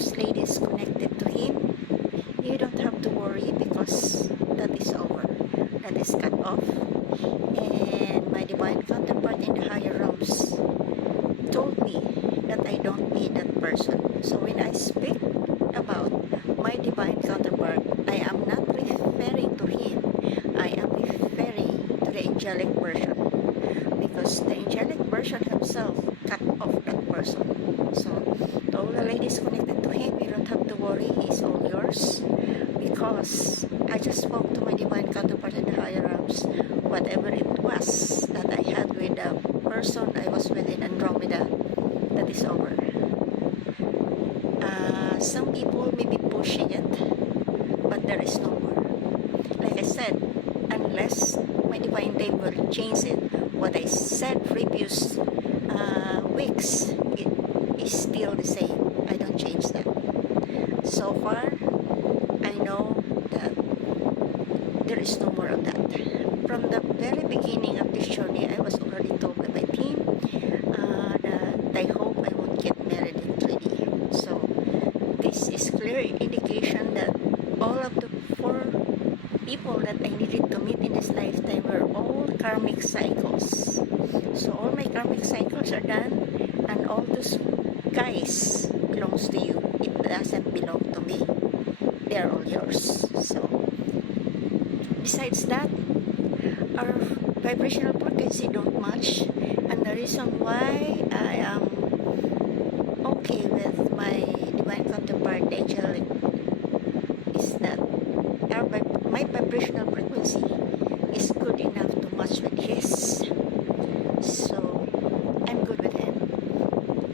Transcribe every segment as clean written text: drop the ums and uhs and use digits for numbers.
those ladies connected to him, you don't have to worry because that is over. That is cut off. And my divine counterpart in the higher realms told me that I don't need that person. So when I speak about my divine counterpart, I am not referring to him. I am referring to the angelic version, because the angelic version himself cut off that person. So to all the ladies connected to him, you don't have to worry, he's all yours, because I just spoke to my divine counterpart in the higher realms. Whatever it was that I had with the person I was with in Andromeda, that is over. Some people may be pushing it, but there is no more. Like I said, unless my divine name will change it, what I said previous weeks, it is still the same. I don't change that. So far, I know that there is no more of that. From the very beginning of this journey, I was already told by my team that I hope I won't get married in 3D. So this is clear indication that all of the 4 people that I needed to meet in this lifetime were all karmic cycles. So all my karmic cycles are done, and all those guys belongs to you. It doesn't belong to me. They are all yours. So besides that, our vibrational frequency don't match, and the reason why I am okay with my divine counterpart angelic is that my vibrational frequency is good enough to match with his. So I'm good with him.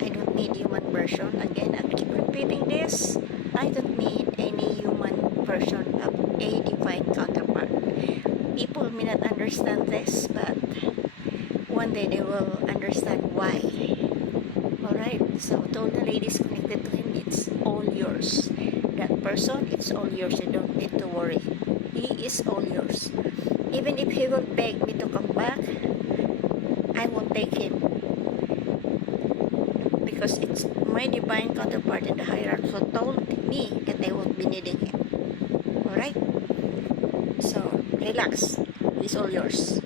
I don't need human version. Again, I keep repeating this. I don't need any human version of a divine counterpart. People may not understand this, but one day they will understand why. Alright, so to all the ladies connected to him, it's all yours. That person, it's all yours. You don't need to worry. He is all yours. Even if he will beg me to come back, I won't take him, because it's my divine counterpart in the hierarchy who told me that I won't be needing him. Alright? So, relax. He's all yours.